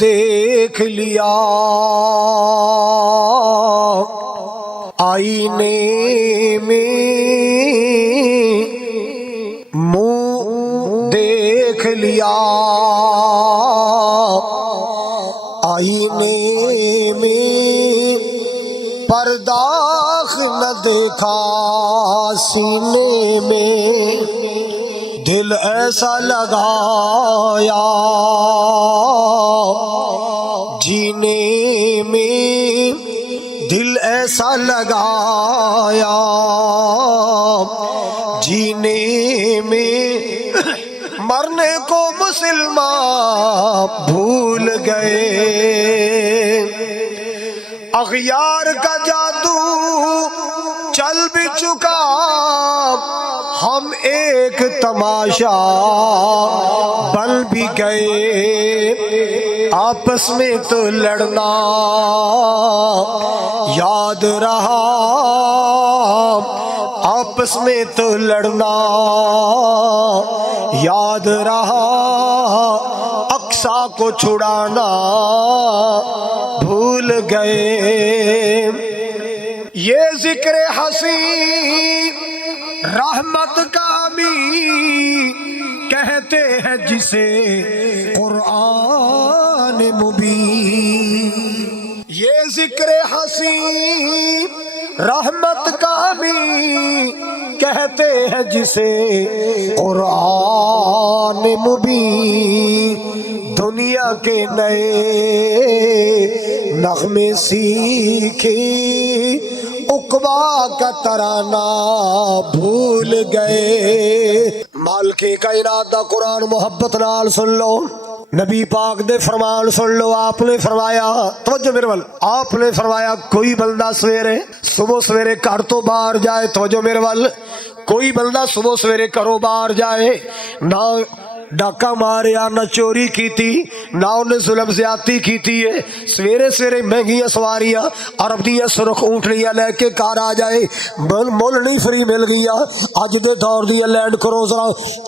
دیکھ لیا آئینے میں منہ دیکھ لیا آئینے میں پرداخ نہ دیکھا سینے میں دل ایسا لگایا جینے میں دل ایسا لگایا جینے میں مرنے کو مسلمان بھول گئے اغیار کا جادو چل بھی چکا ہم ایک تماشا بن بھی گئے آپس میں تو لڑنا یاد رہا آپس میں تو لڑنا یاد رہا اقصا کو چھڑانا بھول گئے یہ ذکر حسین رحمت کا بھی کہتے ہیں جسے قرآن مبین یہ ذکر حسین رحمت کا بھی کہتے ہیں جسے قرآن مبین دنیا کے نئے نغمے سیکھے عقبہ کا ترانہ بھول گئے مالک کائنات دا قرآن محبت نال سن لو نبی پاک دے فرمان سن لو آپ نے فرمایا توجہ میرے وال آپ نے فرمایا کوئی بندہ صبح سویرے گھر تو باہر جائے توجہ میرے وال کوئی بندہ صبح سویرے گھروں باہر جائے نہ ڈاکہ ماریا نہ چوری کیتی نہ انہیں ظلم زیادتی کیتی ہے سویرے سویرے مہنگیاں سواریاں عرب دیاں سرخ اونٹنیاں لے کے کار آ جائے مول نہیں فری مل گیا اج دے دور دی لینڈ کروزر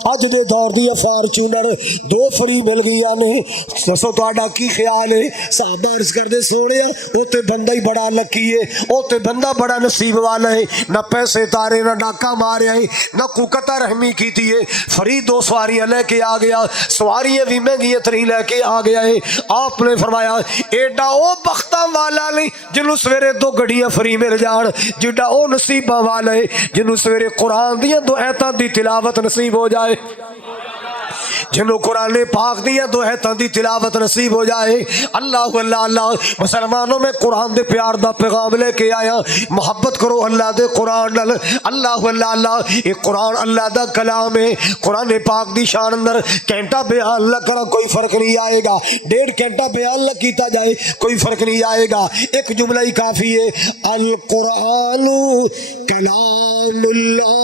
اج دے دور دی فارچونر دو فری مل گیا نے دسو تہاڈا کی خیال ہے صحابہ عرض کردے سونیا او تے بندہ ہی بڑا لکی ہے او تے بندہ بڑا نصیب والا ہے نہ پیسے تارے نہ ڈاکہ ماریا ہے نہ کوئی قطع رحمی کیتی ہے فری دو سواریاں لے کے آ گیا سواریاں بھی مہنگی تری لے کے آ گیا ہے آپ نے فرمایا ایڈا او بختاں والا نہیں جنوں سویرے دو گھڑیاں فری مل جان جڈا او نصیباں والا ہے جنوں سویرے قرآن دیاں دو آیتاں دی تلاوت نصیب ہو جائے جنہوں قرآن پاک دیا دو آیتاں دی تلاوت نصیب ہو جائے اللہ اللہ اللہ مسلمانوں میں قرآن دے پیار دا پیغام لے کے آیا محبت کرو اللہ دے قرآن نال اللہ اللہ اللہ یہ قرآن اللہ دا کلام ہے قرآن پاک دی شان اندر گھنٹہ بیان نہ کرا کوئی فرق نہیں آئے گا 1.5 گھنٹہ بیان نہ کیتا جائے کوئی فرق نہیں آئے گا ایک جملہ ہی کافی ہے القرآن کلام اللہ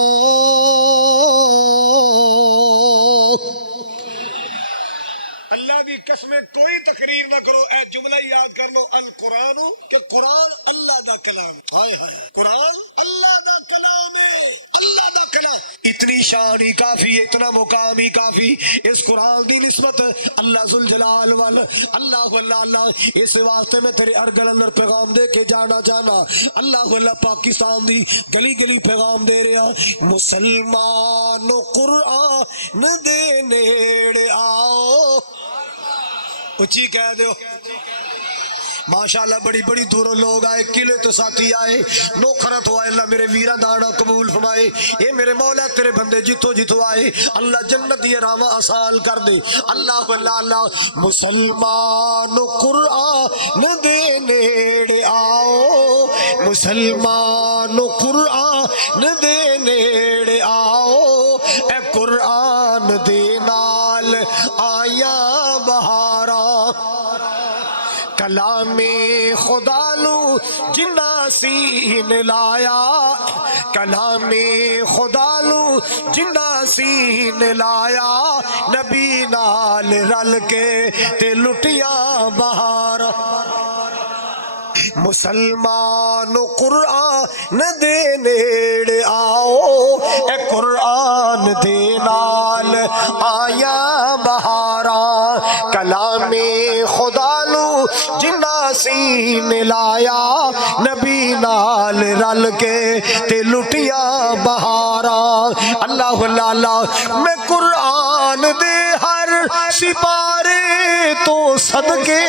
اللہ دی قسمیں کوئی تقریر نہ کرو اے جملہ یاد کر لو القرآن کہ قرآن اللہ دا کلام ہائے ہائے قرآن اللہ دا کلام ہے اللہ دا کلام اتنی شان ہی کافی اتنا مقام ہی کافی اس قرآن دی نسبت اللہ ذوالجلال وال اللہ اللہ اللہ اس واسطے میں تیرے ارگل اندر پیغام دے کے جانا چاہنا اللہ اللہ پاکستان دی گلی گلی پیغام دے رہا مسلمانوں قرآن دے نیڑے آؤ اچھی کہہ دو ماشاءاللہ بڑی بڑی دوروں لوگ آئے قلعے تو ساتھی آئے نوکھرت ہوا اللہ میرے ویرہ دانا قبول فرمائے اے میرے مولا تیرے بندے جتو جتو آئے اللہ جنت یہ راما آسان کر دے اللہ اللہ اللہ مسلمان قرآن دے نیڑے آؤ مسلمان قرآن دے نیڑے آؤ اے قرآن دے نال آیا بہارا کلام خدا لو جنا سین لایا کلام خدا لو جنا سین لایا نبی نال رل کے تے لٹیاں بہار مسلمان قرآن دے نیڑے آؤ اے قرآن دے نال آیا بہارا کلام خدا जिन्ना सीने लाया नबी नाल रल के ते लुटियां बहारा। अल्लाह लाला मैं कुरान दे हर सिपारे तो सदके,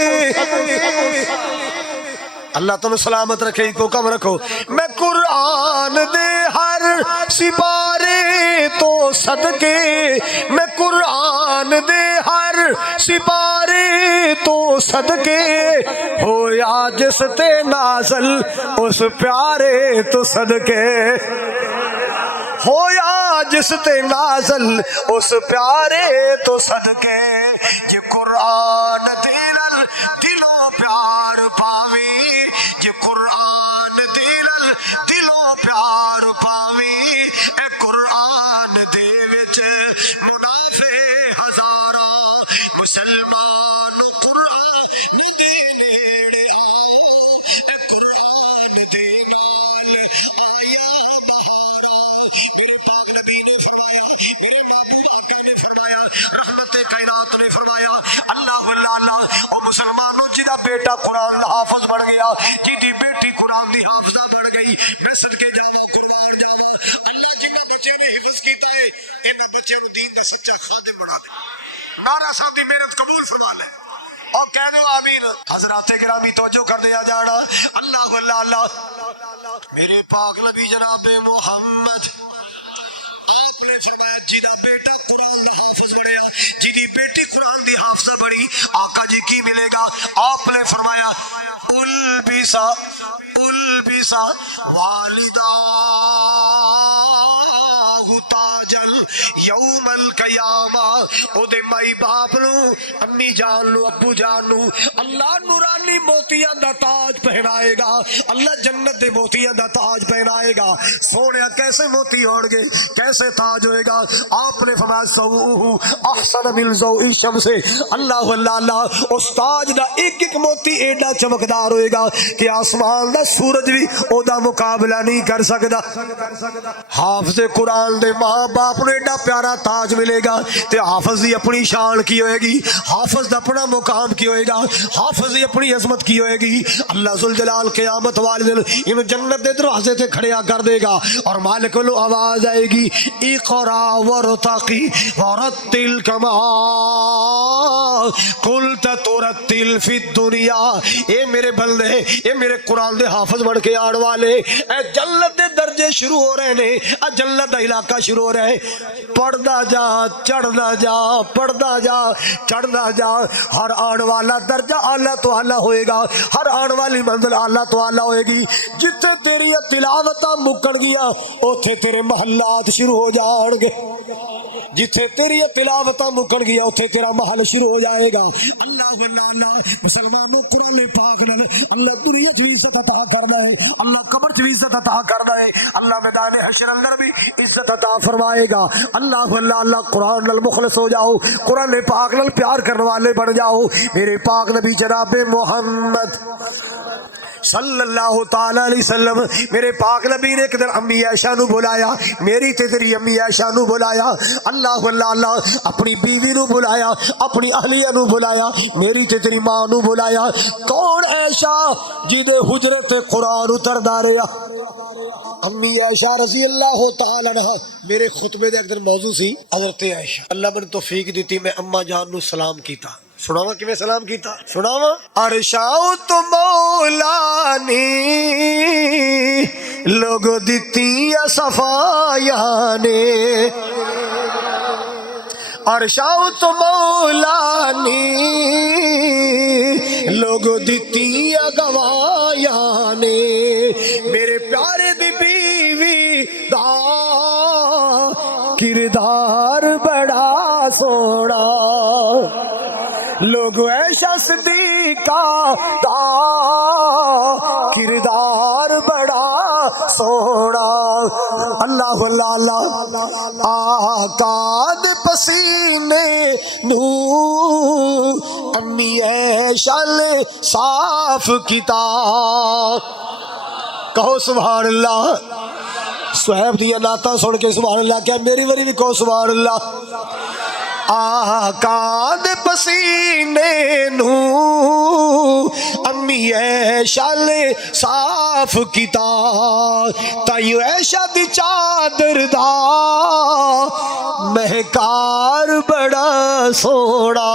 अल्लाह तुम सलामत रखे को कम रखो। मैं कुरान दे हर सिपारे तो सदके, मैं कुरान दे हर सिपारे तो सदके, होया जिस ते नाज़िल उस प्यारे तो सदके, होया जिस ते नाज़िल उस प्यारे तो सदके। जे कुरान तेरा दिलों प्यार पावी, जे कुरान तेरा दिलों प्यार पावी, ए कुरान दे विच मुनाफे हजारा। मुसलमान कुरान दे नेड़े आओ, ए कुरान दे नाल आया बहारा। मेरे पाक नबी ने फरमाया, मेरे महबूब आका ने फरमाया, रहमत कायनात ने फरमाया, अल्लाह अल्लाह ओ मुसलमानों जिदा बेटा कुरान दा हाफिज बन गया, जिदी बेटी कुरान दी हाफिजा बन गई, मैं सदके जावा कुर्बान जावा। अल्लाह जिन्ना बच्चे ने हिफ्ज कीता है इन्हां बच्चे नु दीन दा सच्चा खादिम बना दे। नारा साहब दी मेहनत कबूल फरमा ले और कह दो आमीन। हजरात गिरामी तवज्जो कर दिया जाना। अल्लाह अल्लाह मेरे पाक नबी जनाब मोहम्मद आपने फरमाया जिदा बेटा कुरान दा हाफिज बनया, जिदी बेटी कुरान दी हाफिजा बनी, आका जी की मिलेगा? आपने फरमाया उल्बिसा वालिदा यौमल कयामा, ओदे माई बाप नु, अम्मी जान नु, अब्बू जान नु अल्लाह नूरानी मोतियां दा ताज पहनाएगा। अल्लाह जन्नत दे मोतियां दा ताज पहनाएगा। सोनिया कैसे मोती होंगे, कैसे ताज होएगा? आपने फरमाया सऊहु अहसन मिन ज़ौइ शम्स, अल्लाह अल्लाह उस ताज दा एक एक मोती एडा चमकदार होएगा कि आसमान दा सूरज भी ओदा मुकाबला नहीं कर सकदा। हाफिज कुरान दे मां बाप ने एडा प्यारा ताज मिलेगा ते हाफिज दी अपनी शान की होएगी, हाफिज दा अपना मुकाम की होएगा, हाफिज दी अपनी अजमत की होएगी। अल्लाह जुल जलाल क़यामत वाले दिन इन जन्नत दे दरवाजे ते खड़िया कर देगा और मालिक को आवाज आएगी इक़रा वरतक़ी वरत्तिल कमा कुल्त तुरत्तिल फिद दुनिया। ए मेरे बंदे, ए मेरे कुरान दे हाफिज बन के आने वाले, ए जन्नत दे दर्जे शुरू हो रहे ने, आ जन्नत दा इलाका शुरू हो रहा है। पढ़दा जा चढ़दा जा, पढ़दा जा चढ़दा जा, हर आने वाला दर्जा आला तो आला होएगा, हर आने वाली मंजिल आला तो आला होएगी। जिथे तेरी तिलावतां मुकन गया उथे तेरे महलात शुरू हो जाएंगे, जिथे तेरी तिलावतां मुकन गया उथे तेरा महल शुरू हो जाएगा। अल्लाह अल्लाह मुसलमानों कुरान पाक नाल अल्लाह दुनिया च भी इज्जत अता करदा है, अल्लाह कब्र च भी इज्जत अता करदा है, अल्लाह मैदान हशर अंदर भी इज्जत अता फरमाएगा। अल्लाह अल्लाह कुरान नाल मुखलिस हो जाओ, कुरान पाक नाल प्यार करने वाले बन जाओ। मेरे पाक नबी जनाब मोहम्मद सल्लल्लाहु ताला अलैहि वसल्लम, मेरे पाक नबी ने एक दिन अम्मी आयशा नु बुलाया, मेरी ते तेरी अम्मी आयशा नु बुलाया। अल्लाह अल्लाह अपनी बीवी नु बुलाया, अपनी अहलिया नु बुलाया, मेरी ते तेरी मां नु बुलाया। कौन आयशा जिदे हुजरे ते कुरान उतरदा रहा? अम्मी आयशा रज़ी अल्लाह ताला अन्हा। मेरे खुतबे दे एक दिन मौजू सी हज़रत आयशा। अल्लाह मैनू तौफीक दिती, मैं अम्मा जान नु सलाम कीता। सुनावा किवें सलाम कीता? सुनावा। अरशाओ तो मौला ने लोग दित्तियां सफाया ने, अरशाओ तो मौला ने लोग दित्तियां गवाया ने, मेरे प्यारे दी बीवी दा किरदार बड़ा सोना, लोग ऐशा सिद्दीका दा किरदार बड़ा सोना। अल्लाह अल्लाह आका दे पसीने नू अम्मी ऐशा ने साफ किता। कहो सुभान अल्लाह। सुहैब दिया नाता सुन के सुभान अल्लाह क्या? मेरी वरी भी कहो सुभान अल्लाह। आका दे पसीने नू ایشا لے صاف کتاب تائیو ایشا دی چادر دا مہکار بڑا سوڑا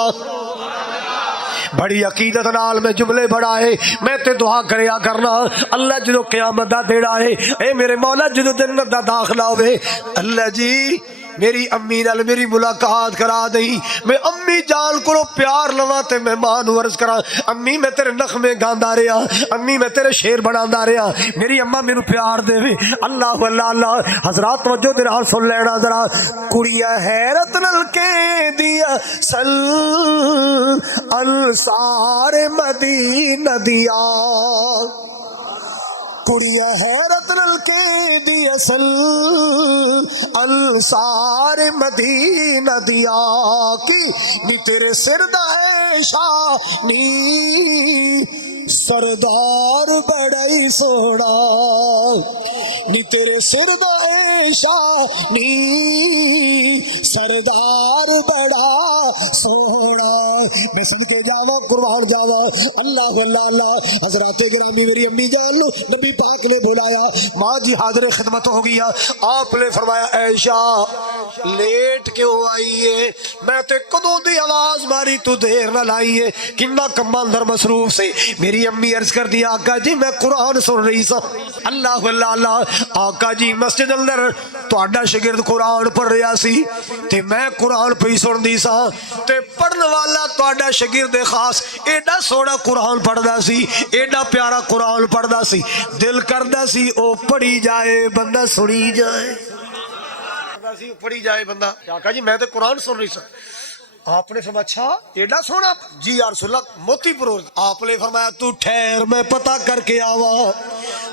بڑی عقیدت نال میں جملے بڑھائے میں تے دعا کریا کرنا اللہ جدو قیامت دا دیڑا ہے اے میرے مولا جدو جنت دا داخلہ ہوئے اللہ جی میری امی نال میری ملاقات کرا دئی میں امی جان کو پیار لواں تے میں ماں نوں عرض کراں امی میں تیرے نغمے گاندا رہیا امی میں تیرے شعر بناندا رہیا میری اما مینوں پیار دے اللہ اللہ اللہ حضرات توجہ دے نال سن لینا ذرا کڑیا حیرت نال کے دیا سل انصار مدینہ دیا کڑیا حیرت نل کے دی اصل انصار مدینہ دیا کی نی تیرے سر دا ہے شانی سردار بڑائی سوڑا نی تیرے سر دا ہے شانی سردار بڑا سوڑا میں صدقے جاوا قربان جاوا اللہ اللہ اللہ حضرات گرامی میری امی جان لو نبی پاک نے بلایا ماں جی حاضر خدمت ہو گیا آپ نے فرمایا عائشہ لیٹ کیوں آئی ہے میں تے کدوں دی آواز ماری تو دیر نہ لائی ہے کنا کم اندر مصروف سے میری امی عرض کر دیا آقا جی میں قرآن سن رہی سا اللہ اللہ اللہ آقا جی مسجد اندر تہاڈا شاگرد قرآن پڑھ رہا سی تے میں قرآن پہ سن دی سا تے پڑھن والا تہاڈا شاگرد خاص ایڈا سونا قرآن پڑھدا سی ایڈا پیارا قرآن پڑھدا سی دل کردا سی او پڑھی جائے بندہ سنی جائے پڑھی جائے بندہ آقا جی میں تے قرآن سن رہی سا آپ نے فرمایا اچھا ایڈا سونا جی یا رسول اللہ موتی پرور آپ نے فرمایا تو ٹھہر میں پتہ کر کے آوا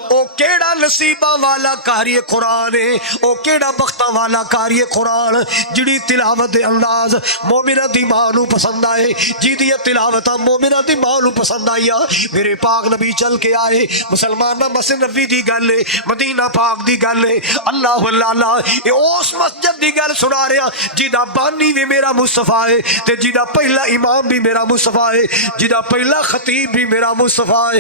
او کیڑا نصیبہ والا قاری قرآن ہے او کیڑا بختہ والا قاری قرآن جڑی تلاوت دے انداز مومنہ دی ماں نو پسند آئے جی دی تلاوت مومنہ دی ماں نو پسند آئی میرے پاک نبی چل کے آئے مسلمانہ مسجد نبی دی گل ہے مدینہ پاک دی گل ہے اللہ اللہ اللہ اے اس مسجد دی گل سنا رہا جیدہ بانی بھی میرا مصطفیٰ ہے تے جیدہ پہلا امام بھی میرا مصطفیٰ ہے جیدہ پہلا خطیب بھی میرا مصطفیٰ ہے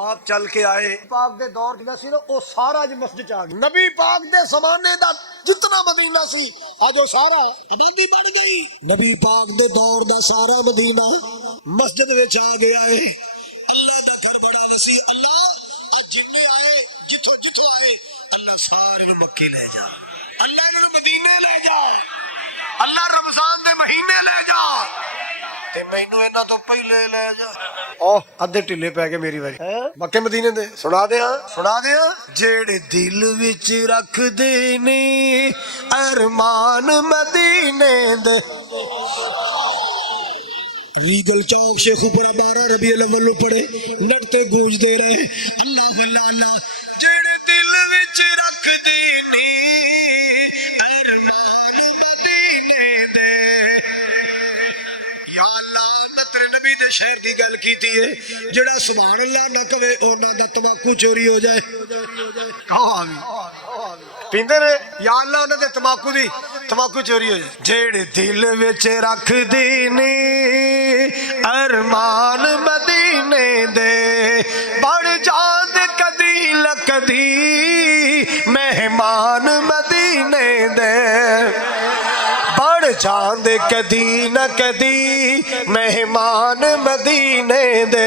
آپ چل کے آئے پاک دے دور جنہ سی نا او سارا جو مسجد چاہ گئی نبی پاک دے زمانے دا جتنا مدینہ سی آج وہ سارا آبادی بڑھ گئی نبی پاک دے دور دا سارا مدینہ مسجد وچ آ گیا ہے اللہ دا گھر بڑا وسیع اللہ آج جننے آئے جتھوں جتھوں آئے اللہ سارے مکے لے جا اللہ انہوں مدینے لے جا اللہ رمضان دے مہینے لے جا تے مینوں انہاں تو پہلے لے جا او ادھے ٹھلے پے کے میری واری مکے مدینے دے سنا دیاں جیڑے دل وچ رکھ دے نے ارمان مدینے دے ریگل چوک شیخ پورا 12 ربیع الاول پڑے نٹتے گونج دے رہے اللہ اللہ اللہ جیڑے دل وچ رکھ دے نے ارمان مدینے دے یا اللہ میں تیرے نبی دے شہر دی گل کیتی ہے جڑا سبحان اللہ نہ کہے انہاں دا تماکو چوری ہو جائے کہو آمین پیندے نے یا اللہ انہاں دے تماکو چوری ہو جائے جیڑے دل وچ رکھ دے نے ارمان مدینے دے بڑھ جاند کدی لکدی مہمان مدینے دے بڑھ جاند کدی نہ کدی مہمان مدینے دے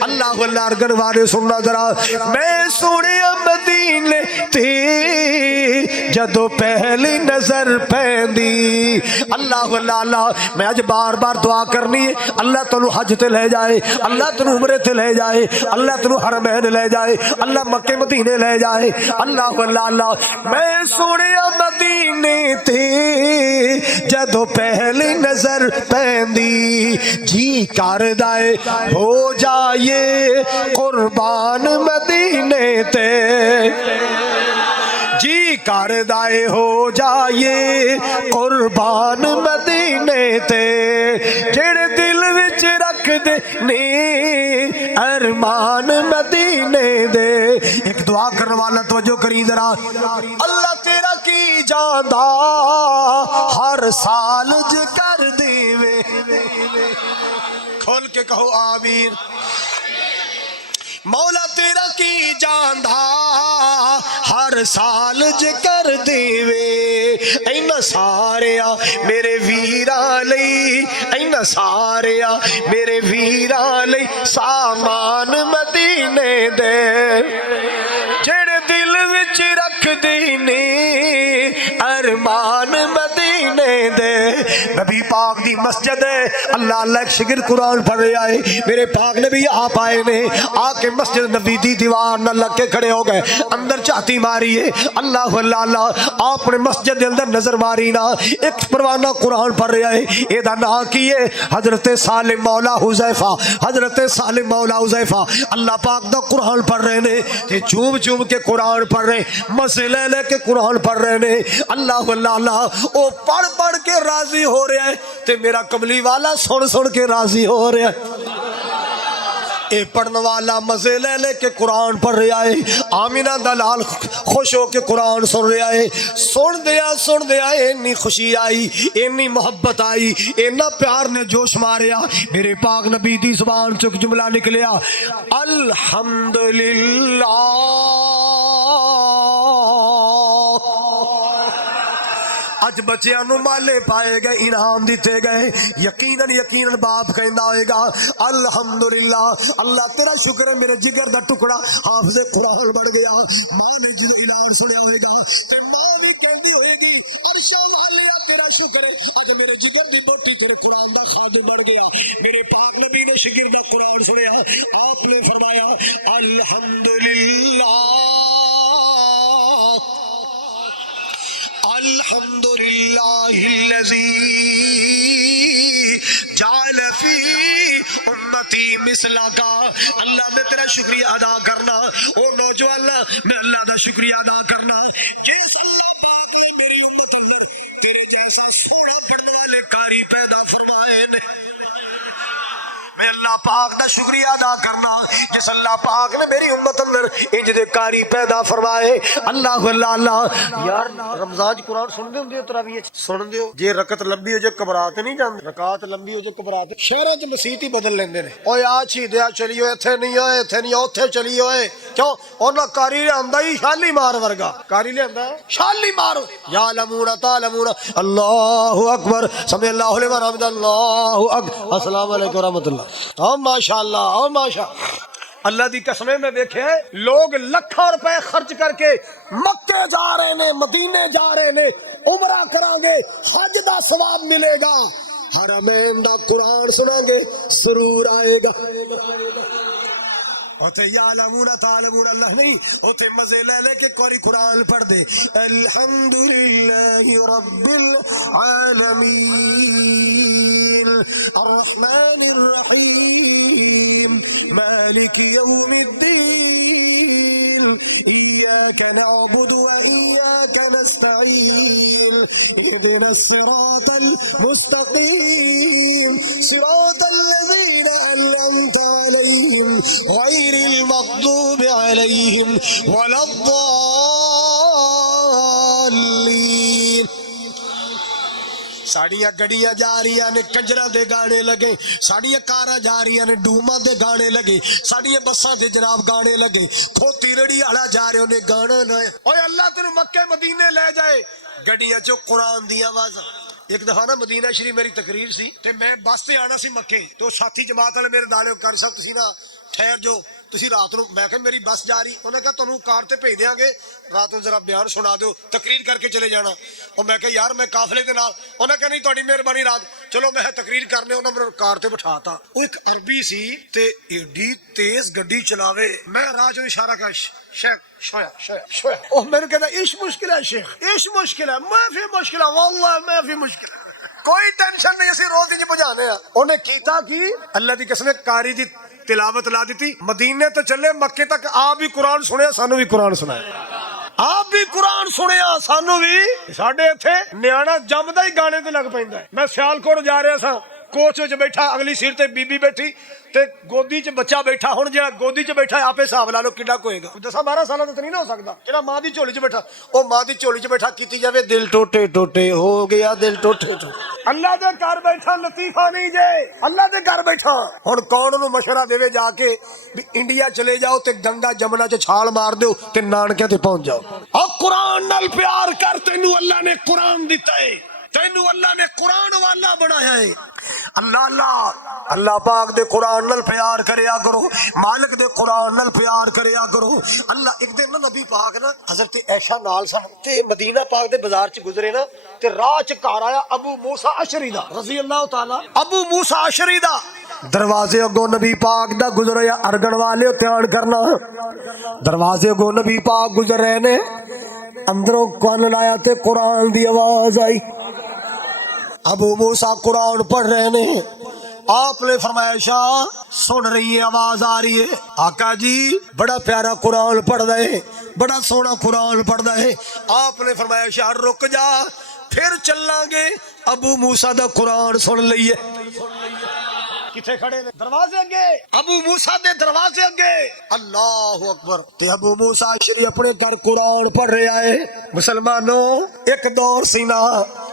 اللہ اللہ ارگن والے سننا ذرا میں سنے مدینے تے جدو پہلی نظر پیندی اللہ اللہ اللہ میں آج بار بار دعا کرنی ہے اللہ تنو حج تے لے جائے اللہ تنو عمرے تے لے جائے اللہ تنو حرمین لے جائے اللہ مکے مدینے لے جائے اللہ اللہ اللہ میں سنے مدینے تے جدو پہلی نظر پیندی جی کر دائے ہو جائے قربان مدینے تے جی کر دائے ہو جائے قربان مدینے تے جڑے دل وچ رکھ دے نے ارمان مدینے دے ایک دعا کرنے والا توجہ کری ذرا اللہ تیرا کی جاندا ہر سال کر دے کھول کے کہو آمین मौला तेरा की जानदा हर साल जिकर देवे इन्ना सारिया मेरे वीरा लई इन्ना सारिया मेरे वीरा लई सामान मदीने दे जेड़े दिल विच रख दीने अरमान मदीने दे। नबी पाक दी मस्जिद है अल्लाह अल्लाह एक शिगिर्द कुरान पढ़ रहा है मेरे पाक नबी आप आए ने आके मस्जिद नबी दी दीवार न लग के खड़े हो गए अंदर झाती मारी है अल्लाह अल्लाह आपने मस्जिद के अंदर नजर मारी ना एक परवाना कुरान पढ़ रहा है एदा नाम की है हजरत सालिम मौला हुजैफा हजरत सालिम मौला हुजैफा अल्लाह पाक दा कुरान पढ़ रहे ने ते झूम झूम के कुरान पढ़ रहे मसले लेके कुरान पढ़ रहे ने अल्लाह अल्लाह ओ पढ़ पढ़ के राजी हो रहा है ते मेरा कमली वाला सुन सुन के राजी हो रहा है। ए पढ़ने वाला मजे ले ले के कुरान पढ़ रहा है आमिना दलाल खुश हो के कुरान सुन रहा है सुन दिया इन्नी खुशी आई इन्नी मोहब्बत आई इन्ना प्यार ने जोश मारिया मेरे पाक नबी दी जुबान चुक जुमला निकलिया अल्हम्दुलिल्लाह। अज बच्चियां नूं माले पाए गए इनाम दिते गए यकीनन यकीनन बाप कहंदा होएगा अल्हम्दुलिल्लाह अल्लाह तेरा शुक्र है मेरे जिगर दा टुकड़ा हाफिज़े कुरान बन गया। मां ने जो ऐलान सुनिया होएगा ते मां भी कहंदी होएगी अर्शा वालिया तेरा शुक्र है अज मेरे जिगर दी बोटी तेरे कुरान दा खादिम बन गया। मेरे पाक नबी ने शिगिर दा कुरान सुनिया आपने फरमाया अल्हम्दुलिल्लाह अल्हम्दुलिल्लाहिल्लज़ी जाल फी उम्मती मिसला का। अल्लाह मैं तेरा शुक्रिया अदा करना ओ नौजवान मैं अल्लाह का शुक्रिया अदा करना जिस अल्लाह पाक ने मेरी उम्मत अंदर तेरे जैसा सोना पढ़ने वाले कारी पैदा फरमाए ने। मैं अल्लाह पाक का शुक्रिया अदा करना जिस अल्लाह पाक ने मेरी उम्मत अंदर इंज दे कारी पैदा फरमाए। अल्लाह अल्लाह अल्लाह यार रमजान च कुरान सुनदे हुंदे हो तरावीह च सुनदे हो जे रकत लंबी हो जे घबरात नहीं जांदे रकात लंबी हो जे घबरात शहरां च मसीत ही बदल लेंदे ने ओए आ छीदिया चलियो इत्थे नहीं होए इत्थे नहीं ओथे चलियो ओए क्यों ओना कारी लियांदा ही शाली मार वर्गा कारी लियांदा शाली मार या लमूना तालमूना अल्लाहु अकबर समी अल्लाहु लिमन हमिद अल्लाहु अकबर अस्सलाम वालेकुम रहमतुल्लाह। हाँ माशाअल्लाह हाँ माशा अल्लाह दी कसमें में देखे लोग लाखों रुपए खर्च करके मक्के जा रहे ने मदीने जा रहे ने उमरा करांगे हज दा सवाब मिलेगा हरमैन दा कुरान सुनांगे सुरूर आएगा। उते यालमूना तालमूना अल्लाह नहीं उते मजे ले ले के कोई कुरान पढ़ दे अल्हम्दुलिल्लाहि रब्बिल आलमीन अर्रहमानिर रहीम मालिक यौमिद्दीन इय्याका नअबुदु व इय्याका नस्तईन इहदिनस सिरातल मुस्तकीम सिरातल लज़ीना अनअमता अलैहिम गैरिल मग़दूबि अलैहिम वलद्दाल्लीन। साड़ियां गड़ियां जा रही ने कंजरा दे गाने लगे साड़ियां कारां जा रही ने डूमा दे गाने लगे साड़ियां बसां दे जनाब गाने लगे खोती रेड़ी वाला जा रहे ने गाना लाए ओए अल्लाह तेनू मक्के मदीने ले जाए गड्डियां चो कुरान दी आवाज़। एक दफा ना मदीना शरीफ मेरी तकरीर सी ते मैं बस ते आना सी मक्के तो साथी जमात वाले मेरे नाल कर साहब तुसीं ना ठहर जो तुसी रात नूं मैं कहा मेरी बस जा रही उन्हें कहा तुहानूं कार ते भेज देंगे रात नूं जरा बयान सुना दो तकरीर करके चले जाना। और मैं कहा यार मैं काफले दे नाल उन्हें कहा नहीं तुहाडी मेहरबानी रात चलो मैं तकरीर करने उन्हें मेरे कार ते बिठाता। वो एक अरबी सी ते एडी तेज गड्डी चलावे मैं राह चों इशारा कर शेख शोया शोया शोया ओह मैंने कहता इश मुश्किल है शेख इश मुश्किल है माफी मुश्किल है वल्लाह माफी मुश्किल है कोई टेंशन नहीं असीं रोज इंज बुझाने आ। उन्हें कीता कि अल्लाह दी कसम कारी दी तिलावत ला दी मदीने तो चले मक्के तक आप भी कुरान सुने सानू भी कुरान सुनाया आप भी कुरान सुनिया सानू भी साडे इत्थे न्याणा जमदा ही गाने ते लग पैंदा है। मैं सियालकोट जा रहा सा ਕੋਚ ਵਿੱਚ ਬੈਠਾ, ਅਗਲੀ ਸੀਟ ਤੇ ਬੀਬੀ ਬੈਠੀ ਤੇ ਗੋਦੀ 'ਚ ਬੱਚਾ ਬੈਠਾ। ਹੁਣ ਜਿਹੜਾ ਗੋਦੀ 'ਚ ਬੈਠਾ ਆਪੇ ਹਿਸਾਬ ਲਾ ਲਓ ਕਿੰਨਾ ਹੋਏਗਾ। 10-12 ਸਾਲਾਂ ਦਾ ਤਾਂ ਨਹੀਂ ਨਾ ਹੋ ਸਕਦਾ। ਜਿਹੜਾ ਮਾਂ ਦੀ ਝੋਲੀ 'ਚ ਬੈਠਾ, ਉਹ ਮਾਂ ਦੀ ਝੋਲੀ 'ਚ ਬੈਠਾ ਕੀਤੀ ਜਾਵੇ, ਦਿਲ ਟੋਟੇ ਟੋਟੇ ਹੋ ਗਿਆ, ਦਿਲ ਟੋਟੇ ਟੋਟੇ। ਅੱਲਾ ਦੇ ਘਰ ਬੈਠਾ ਲਤੀਫਾ ਨਹੀਂ ਜੇ, ਅੱਲਾ ਦੇ ਘਰ ਬੈਠਾ। ਹੁਣ ਕੌਣ ਉਹਨੂੰ ਮਸ਼ਵਰਾ ਦੇਵੇ ਜਾ ਕੇ ਵੀ ਇੰਡੀਆ ਚਲੇ ਜਾਓ ਤੇ ਗੰਗਾ ਜਮਨਾ 'ਚ ਛਾਲ ਮਾਰ ਦਿਓ ਤੇ ਨਾਨਕਿਆਂ ਤੇ ਪਹੁੰਚ ਜਾਓ। ਆ ਕੁਰਾਨ ਨਾਲ ਪਿਆਰ ਕਰ, ਤੈਨੂੰ ਅੱਲਾ ਨੇ ਕੁਰਾਨ ਦਿੱਤਾ ਹੈ, ਤੈਨੂੰ ਅੱਲਾ ਨੇ ਕੁਰਾਨ ਵਾਲਾ ਬਣਾਇਆ ਹੈ। अल्लाह पाक दे कुरान नाल प्यार करया करो, मालिक दे कुरान नाल प्यार करया करो। अल्लाह एक दिन ना नबी पाक ना हजरत ऐशा नाल सन ते मदीना पाक दे बाजार च गुजरे ना ते राह च घर आया अबू मूसा अशरी दा रज़ी अल्लाह तआला। अबू मूसा अशरी दा दरवाजे अगों नबी पाक दा गुजरिया। अरगन वाले ध्यान करना, दरवाजे अगों नबी पाक गुजर रहे ने, अंदरों कन लाया ते कुरान दी आवाज आई। अबू मूसा कुरान पढ़ रहे ने, आपने फरमाया शाह सुन रही है, आवाज आ रही है। आका जी बड़ा प्यारा कुरान पढ़ रहे, बड़ा सोना कुरान पढ़ रहे। आपने फरमाया शाह रुक जा, फिर चलांगे, अबू मूसा दा कुरान सुन लईए। किथे खड़े ने? दरवाजे अगे, अबू मूसा दे दरवाजे अगे। अल्लाह अकबर। ते अबू मूसा अशरी अपने घर कुरान पढ़ रहा है। मुसलमानों एक दौर सी ना,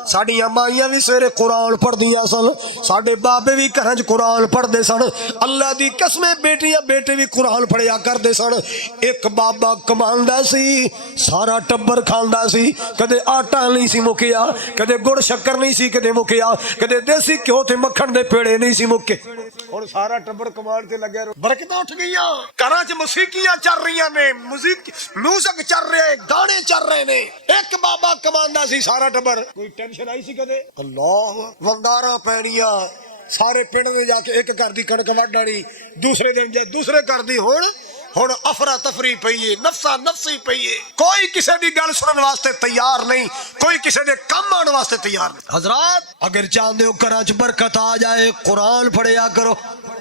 साडियां माइयां भी सवेरे कुरान पढ़दियां सन, साडे बाबे भी घरां च कुरान पढ़दे सन। अल्लाह दी कसमें बेटियां बेटे भी कुरान पढ़िया करदे सन। एक बाबा कमांदा सी, सारा टब्बर खांदा सी। कदे आटा नहीं सी मुकिया, कदे गुड़ शक्कर नहीं सी कदे मुकिया, कदे देसी घ्यो ते मक्खन दे पेड़े नहीं सी मुके। हुण सारा टब्बर कमान ते लग्या। बरकतां उठ गईयां, घरां च मौसीकियां चल रही ने, म्यूजिक चल रहे, गाने चल रहे ने। एक बाबा कमांदा सी, सारा टब्बर। कोई टेंशन आई सी कदे? अल्लाह वंगारा पैणियां, सारे पिंड में जाके एक घर दी कणक वढ आनी, दूसरे दिन जे दूसरे घर दी। हुण अफरा तफरी पई है, नफसा नफसी पई है। कोई किसी दी गल सुनने वास्ते तैयार नहीं, कोई किसी दे काम आने वास्ते तैयार नहीं। हजरात अगर चाहते हो घरां च बरकत आ जाए, कुरान पढ़िया करो।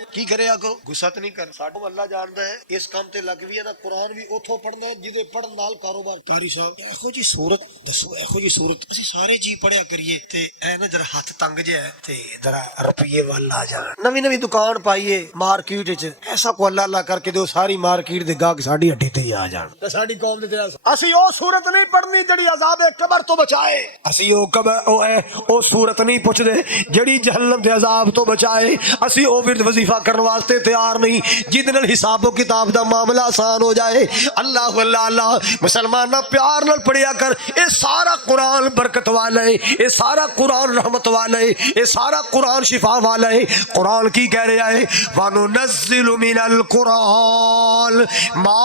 की करया करो, गुस्सा तो नहीं कर। साडो अल्लाह जानदा है इस काम ते लग भी है ना। कुरान भी उथों पढ़ना है जिदे पढ़न नाल कारोबार। कारी साहब एहो जी सूरत दसो, एहो जी सूरत असि सारे जी पढ़िया करिए ते ऐ ना जरा हथ तंग जे है ते जरा रुपये वाल आ जाण। नवी नवी दुकान पाइए मार्केट च, ऐसा को अल्लाह अल्लाह करके दो सारी मार्केट दे गाहक साडी हड्डी ते आ जाण ते साडी कौम दे। असि ओ सूरत नहीं पढ़नी जड़ी अज़ाब कबर तो बचाए। असि ओ सूरत नहीं पुछदे जड़ी जहन्नम दे अज़ाब तो बचाए। असि ओ विरद वजीफा करने वास्ते तैयार नहीं जिद नाल हिसाबो किताब दा मामला आसान हो जाए। अल्लाह अल्लाह अल्लाह मुसलमाना प्यार नाल पढ़िया कर। ये सारा कुरान बरकत वाला है, ये सारा कुरान रहमत वाला है, ये सारा कुरान शिफा वाला है। कुरान की कह रहा है वनुनज़्ज़िलु मिनल कुरान मा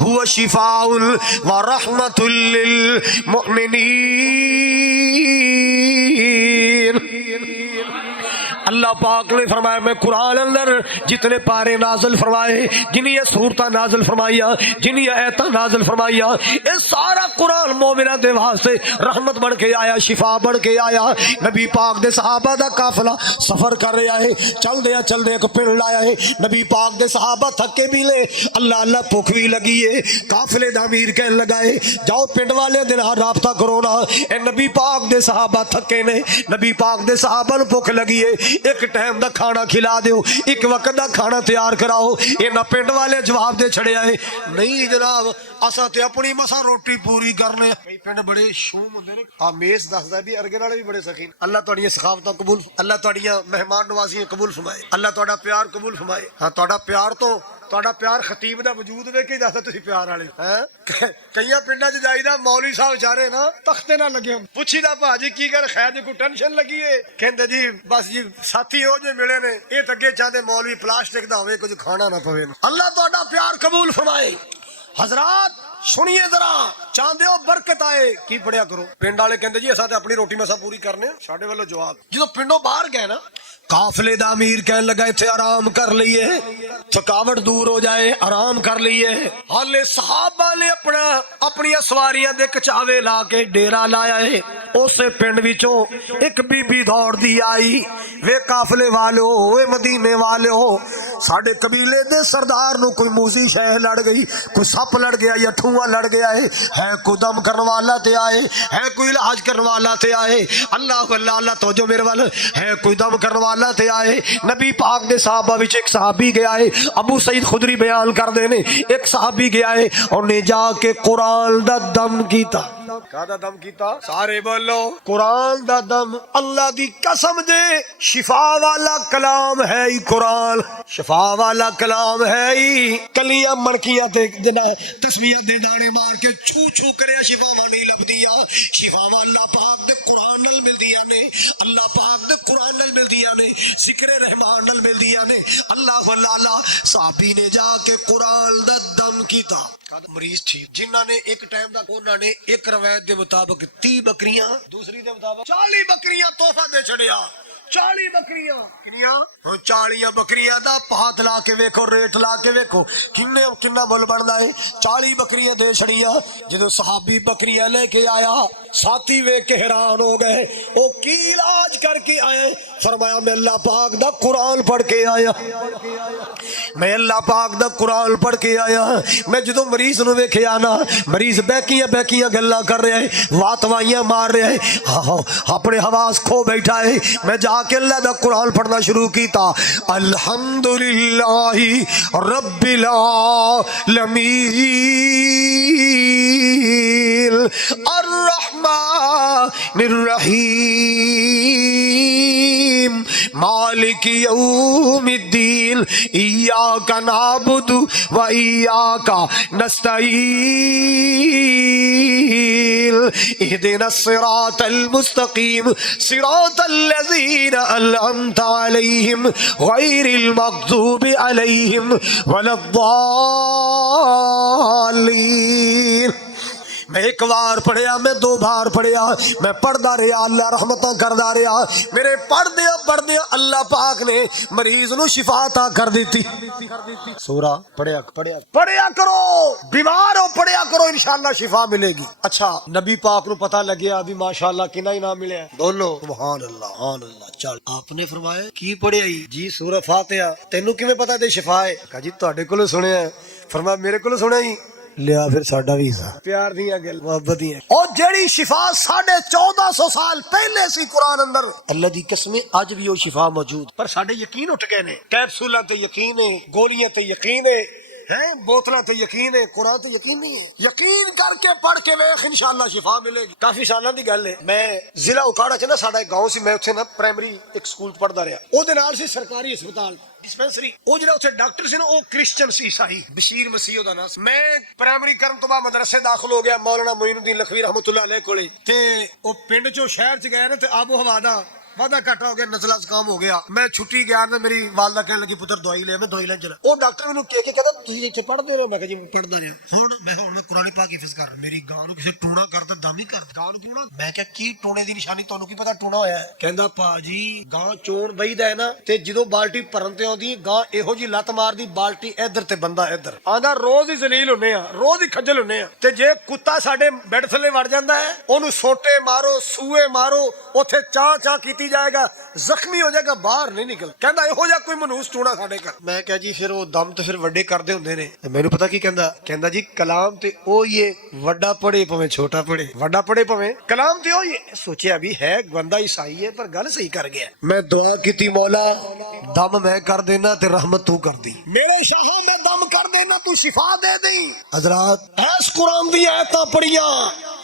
हुवा शिफाउन व रहमतुल लिल मुमिनीन। अल्लाह पाक ने फरमाया मैं कुरान अंदर जितने पारे नाज़िल फरमाए, जिन्हें सूरत नाज़िल फरमाइया, जिन्हें आयत नाज़िल फरमाइया, ये सारा कुरान मोमिना दे वास्ते रहमत बन के आया, शिफा बन के आया। नबी पाक दे सहाबा दा काफिला सफर कर रहा है, चलदे एक पिंड लाया है। नबी पाक दे सहाबा थके भी ले, अल्लाह अल्लाह भुख भी लगी है। काफिले दा अमीर कहने लगा है जाओ पिंड वाले दिन राबता करो ना। ए नबी पाक दे सहाबा थके ने, नबी पाक दे सहाबा नूं भुख लगी है, एक टाइम दा खाना खिला दो, एक वक्त दा खाना तैयार कराओ। इन्हां पिंड वाले जवाब दे छड़िया है नहीं जनाब असा ते अपनी मसा रोटी पूरी करने। कई पिंड बड़े शूम हुंदे ने। आ मेस दसदा भी अरगे वाले भी बड़े सखीन। अल्लाह तुहाड़ियां सखावतां कबूल, अल्लाह तुहाड़ियां मेहमान नवाजियां कबूल फरमाए, अल्लाह तुहाड़ा प्यार कबूल फरमाए। हां तुहाड़ा प्यार तो ਤੁਹਾਡਾ ਪਿਆਰ ਖਤੀਬ ਦਾ ਵਜੂਦ ਵੇਖ ਕੇ ਦੱਸਦਾ ਤੁਸੀਂ ਪਿਆਰ ਵਾਲੇ ਹੈ। ਕਈਆਂ ਪਿੰਡਾਂ 'ਚ ਜਾਈਦਾ ਮੌਲਵੀ ਸਾਹਿਬ ਵਿਚਾਰੇ ਨਾ ਤਖਤੇ ਨਾਲ ਲੱਗੇ ਹੋਣ, ਪੁੱਛੀਦਾ ਭਾਜੀ ਕੀ ਗੱਲ ਖੈਰ ਜੀ ਕੋਈ ਟੈਨਸ਼ਨ ਲੱਗੀ ਏ? ਕਹਿੰਦੇ ਜੀ ਬਸ ਜੀ ਸਾਥੀ ਉਹ ਜੇ ਮਿਲੇ ਨੇ ਇਹ ਤਾਂ ਅੱਗੇ ਚਾਹਦੇ ਮੌਲਵੀ ਪਲਾਸਟਿਕ ਦਾ ਹੋਵੇ ਕੁਝ ਖਾਣਾ ਨਾ ਪਵੇ। ਅੱਲਾਹ ਤੁਹਾਡਾ ਪਿਆਰ ਕਬੂਲ ਫਰਮਾਏ। हजरात सुनिए जरा, चाहते हो बरकत आए की पढ़िया करो। पिंड वाले कहते जी असा तो अपनी रोटी मसा पूरी करने, साडे वालों जवाब जो पिंडों बाहर गए ना काफले दा अमीर कहने लगा इत्थे आराम कर लीए, थकावट दूर हो जाए, आराम कर लीए। हाले सहाबा ने अपनी सवारियां दे कचावे ला के डेरा लाया है। उस पिंड विचों एक बीबी दौड़दी आई, वे काफले वालो, वे मदीने वालो, साडे कबीले दे सरदार नूं कोई मूजी शह लड़ गई, कोई सप लड़ गया या ठूआ लड़ गया है कोई दम करने वाला ते आए, है कोई इलाज करने वाला ते आए। अल्लाह अल्लाह अल्लाह तो जो मेरे वाल है कोई दम करने वाला ते आए। नबी पाक दे सहाबा विच एक सहाबी गया है, अबू सईद खुदरी बयान कर दे ने, एक सहाबी गया है उन्हें जाके कुरान दा दम कीता। कादा दम कीता? सारे बोलो कुरान दा दम। अल्लाह दी कसम दे शिफा वाला कलाम है ही कुरान, शिफा वाला कलाम है ही। कलियां मणकियां ते तस्बीहां दे दाने मार के छू छू करे शिफावां नहीं लभदियां, शिफावां अल्लाह पाक दे कुरान नाल मिलदियां ने, अल्लाह पाक दे कुरान नाल मिलदियां ने, जिक्र रहमान नाल मिलदियां ने। अल्लाह अल्लाह साहबी ने जाके कुरान दा दम कीता। मरीज ठीक, जिन्हों ने एक टाइम तक उन्होंने एक रवायत के मुताबिक 30 बकरियां, दूसरी के मुताबिक 40 बकरियां तोहफा दे छड़िया। 40 बकरियां, 40 बकरियां दा हाथ ला के वेखो, रेट ला के वेखो किन्ना मुल बनता है। 40 बकरियां दे छड़िया। जो सहाबी बकरियां लेके आया, साथी वेख के हैरान हो गए, वो की इलाज करके आए? फरमाया मैं अल्लाह पाक दा कुरान पढ़ के आया, मैं अल्लाह पाक दा कुरान पढ़ के आया। मैं जो मरीज नूं वेखिया ना, मरीज बहकियां बहकियां गल्लां कर रहा है, वातवाइयां मार रहा है, अपने हवास खो बैठा है। मैं जाके अल्लाह दा कुरान पढ़ना शुरू किया। अल्हम्दुलिल्लाहि रब्बिल आलमीन अर्रहमानिर रहीम मालिक यौमिद्दीन इय्याका नअबुदु व इय्याका नस्तईन इहदिनस सिरातल मुस्तकीम सिरातल लज़ीना अनअमता अलैहिम गैरिल मग़ज़ूबि अलैहिम वलद्दाल्लीन। मैं एक बार पढ़िया, मैं 2 बार पढ़िया, मैं पढ़ता रहा, अल्लाह रहमतां करदा रहा। मेरे पढ़दे अल्लाह पाक ने मरीज नूं शिफा अता कर दी। सूरा पढ़िया करो, बीमार हो पढ़िया करो, इंशाअल्लाह शिफा मिलेगी। अच्छा, नबी पाक नूं पता लग्या भी माशाअल्लाह कितना इनाम मिले। बोलो सुभान अल्लाह, सुभान अल्लाह। चल आपने फरमाया की पढ़िया जी? सूरह फातिहा। तेनू किवें पता दे शिफा है? कहा जी तुहाडे कोलों सुनिया। फरमाया मेरे कोलों सुनिया ही लिया, फिर साडा भी प्यार दी गल, मोहब्बत दी। और जेड़ी शिफा 1450 साल पहले सी कुरान अंदर, अल्लाह दी कसम अज भी वो शिफा मौजूद। पर साडे यकीन उठ गए ने, कैप्सूलां ते यकीन है, गोलियां ते यकीन है, बोतलां ते यकीन है, कुरान ते यकीन नहीं है। यकीन करके पढ़ के वेख, इंशाअल्लाह शिफा मिलेगी। काफी सालों की गल है, मैं जिला उकाड़ा च ना, साडा एक गांव सी, मैं उत्थे ना प्राइमरी एक स्कूल पढ़दा रहा। ओदे नाल सी सरकारी अस्पताल डिस्पेंसरी। वो जो उत्थे डॉक्टर से ना, वो क्रिश्चियन सी, ईसाई, बशीर मसीह दा नाम। मैं प्राइमरी करन तो बाद मदरसे दाखिल हो गया मौलाना मोइनुद्दीन लखवी रहमतुल्लाह अलैह कोले। ते वो पिंड चो शहर च गया ना, ते आबो हवा दा वादा घाटा हो गया, नजला जुकाम हो गया। मैं छुट्टी गया ना, मेरी वालदा कहने लगी पुत्र दवाई ले। मैं दवाई लेन चला। वो डॉक्टर मैनू कह के कहता तुसीं इत्थे पढ़दे रहो। मैं कहा जी मैं पढ़दा रहा। हुण मैं कुरान पाक हिफ्ज़ कर, मेरी गां नूं किसे टूणा करदा दम ही कर। गां नूं टूणा? मैं क्या की टूणे दी निशानी तुहानूं की पता टूणा होया है? कहंदा भाजी गां चोण बईदा है ना, ते जदों बाल्टी भरन ते आउंदी गां इहो जी लत मारदी, बाल्टी इधर ते बंदा इधर। आंदा रोज ही जलील हुन्ने आ, रोज ही खज्जल हुन्ने आ। ते जे कुत्ता साडे बैड थल्ले वड़ जांदा है, ओनू सोटे मारो, सूए मारो, उत्थे चाह चाह कीती जाएगा, जख्मी हो जाएगा, बाहर नहीं निकल। कहंदा इहो जिहा कोई मनूस टूणा साडे घर। मैं कहा जी फिर वो दम तो फिर वड्डे करदे हुंदे ने। मैनू पता की कहंदा? कहंदा जी कलाम ते ओ ही है, वड्डा पढ़े भावें छोटा पढ़े, वड्डा पढ़े भावें कलाम ते ओ ही है। सोचिया भी है बंदा ईसाई है, पर गल सही कर गया। मैं दुआ कीती, मौला दम मैं कर देना ते रहमत तू कर दी। मेरे शाह मैं दम कर देना, तू शिफा दे दी। हजरात ऐस कुरान दी आयतां पढ़ियां,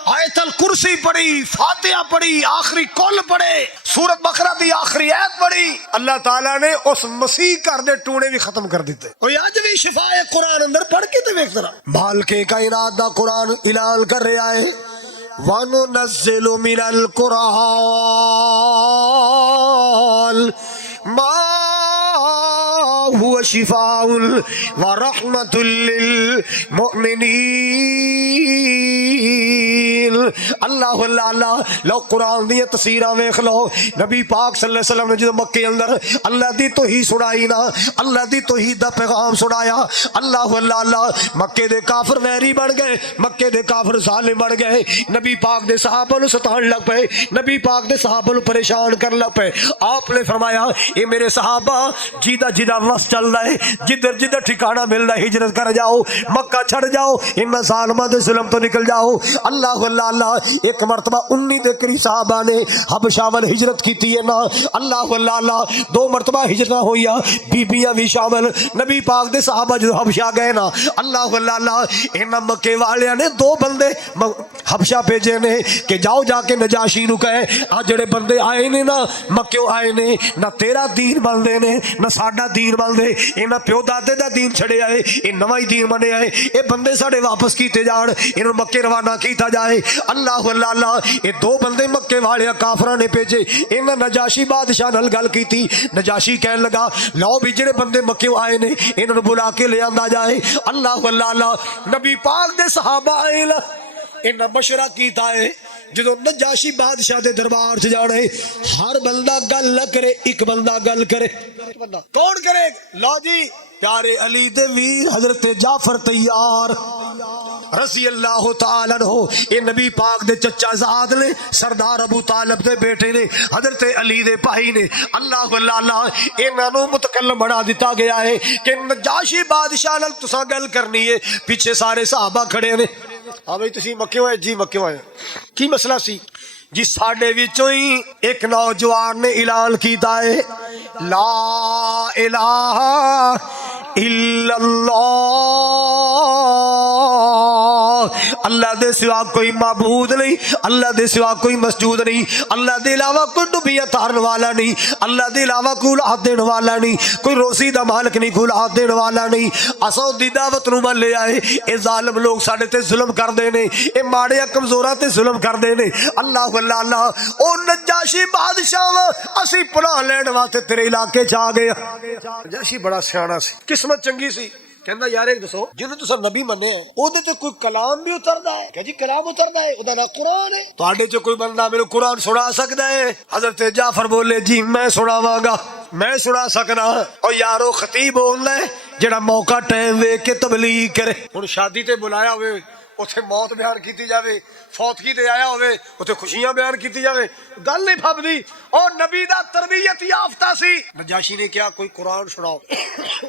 आयतल कुर्सी पढ़ी, फातिहा पढ़ी, आखिरी कुल पढ़े, सूरत बकरा दी आखिरी आयत पढ़ी। अल्लाह ताला ने उस मसीह घर दे टूणे भी खत्म कर दिते। कोई अज भी शिफा है कुरान अंदर, पढ़ के ते वेख जरा। मालिके कायनात दा कुरान ऐलान कर रहा है, वनुनज़्ज़िलु मिनल कुरान मा हुवा शिफाउन व रहमतुल लिल मुमिनीन। तफसील अल्लाह अल्लाह लो कुरान दी तफसीरां वेख लो नबी पाक सल्लल्लाहु अलैहि वसल्लम ने जो मक्के अंदर अल्लाह दी तौहीद सुनाई ना अल्लाह दी तौहीद दा पैगाम सुनाया अल्लाह अल्लाह मक्के दे काफिर वैरी बन गए मक्के दे काफिर जालिम बन गए नबी पाक दे सहाबा नु सतान लग पे नबी पाक दे सहाबा नु परेशान कर लग पे आपने फरमाया ये मेरे सहाबा जिदा जिदा वस चल रहा है जिधर जिधर ठिकाना मिल रहा है हिजरत कर जाओ मक्का छड़ जाओ इन जालिमां दे जुल्म तो निकल जाओ अल्लाह अल्लाह एक मरतबा 19 दे करीब सहाबा ने हबशा वल हिजरत की है ना अल्लाह अल्लाह 2 मरतबा हिजरत होइया बीबियां भी शामिल नबी पाक दे सहाबा जो हबशा गए ना अल्लाह अल्लाह इन मक्के वालियां ने 2 बंदे हबशा भेजे ने कि जाओ जाके नजाशी नु कहे आ जेड़े बंदे आए ने ना मक्क्यों आए ने ना तेरा दीन मनदे ने ना साडा दीन मनदे इन्हां प्यो दादे दा दीन छड़िया है ये नवा ही दीन मनिया है ये बंदे साडे वापस कीते जाण इन्हां मक्के रवाना कीता जाए अल्लाह अल्लाह ये 2 बंदे मक्के वाले काफरां ने भेजे इन्हां नजाशी बादशाह नाल गल कीती नजाशी कहन लगा लो भी जेड़े बंदे मक्क्यों आए ने इन्हां बुला के ले आंदा जाए अल्लाह अल्लाह नबी पाक दे सहाबा आए इन्हां मशवरा कीता है जो नजाशी बादशाह दे दरबार च जाना है हर बंदा गल न करे एक बंदा गल करे कौन करे लो जी प्यारे अली दे वीर हजरत जाफर तैयार रज़ी अल्लाह तआला अन्हु ये नबी पाक दे चचा ज़ाद ने सरदार अबू तालिब दे बेटे ने हजरत अली दे भाई ने अल्लाह अल्लाह इन्हां नूं मुतकल्लम बना दिता गया है कि नजाशी बादशाह नाल तुसां गल करनी है पीछे सारे सहाबा खड़े ने हाँ भाई तुसीं मक्क्यों आए जी मक्क्यों आए की मसला सी जी साडे विचों ही एक नौजवान ने ऐलान कीता है ला इलाहा इल्लल्लाह अल्लाह दे सिवा कोई माबूद नहीं अल्लाह दे सिवा कोई मसजूद नहीं अल्लाह दे अलावा कोई डुबिया तारन वाला नहीं अल्लाह दे अलावा कोई औलाद देने वाला नहीं कोई रोजी दा मालिक नहीं कोई औलाद देने वाला नहीं असां दी दावत नूं मन ले आए ये जालिम लोग साडे ते जुल्म करदे ने ये माड़े कमजोरां ते जुल्म करदे ने अल्लाह अल्लाह ओ नजाशी बादशाह असीं पनाह लैण वास्ते तेरे इलाके च आ गए नजाशी बड़ा सियाणा सी किस्मत चंगी सी कहंदा यार एक दसो जिन्हों तुसां नबी मन्ने है ओदे ते कोई कलाम भी उतरदा है कह जी कलाम उतरदा है ओदा नाम कुरान है तुहाडे च कोई बंदा मेनू कुरान सुना सकदा है हजरत जाफर बोले जी मैं सुनावांगा मैं सुना सकना और यारो खतीब होंदा है जेड़ा मौका टाइम वेख के तबलीग करे हुण शादी ते बुलाया होवे उथे मौत बयान की जाए फौतगी ते आया होवे उथे खुशियां बयान की जाए गल नहीं फबदी और नबी दा तरबियत याफ्ता सी नजाशी ने क्या कोई कुरान सुनाओ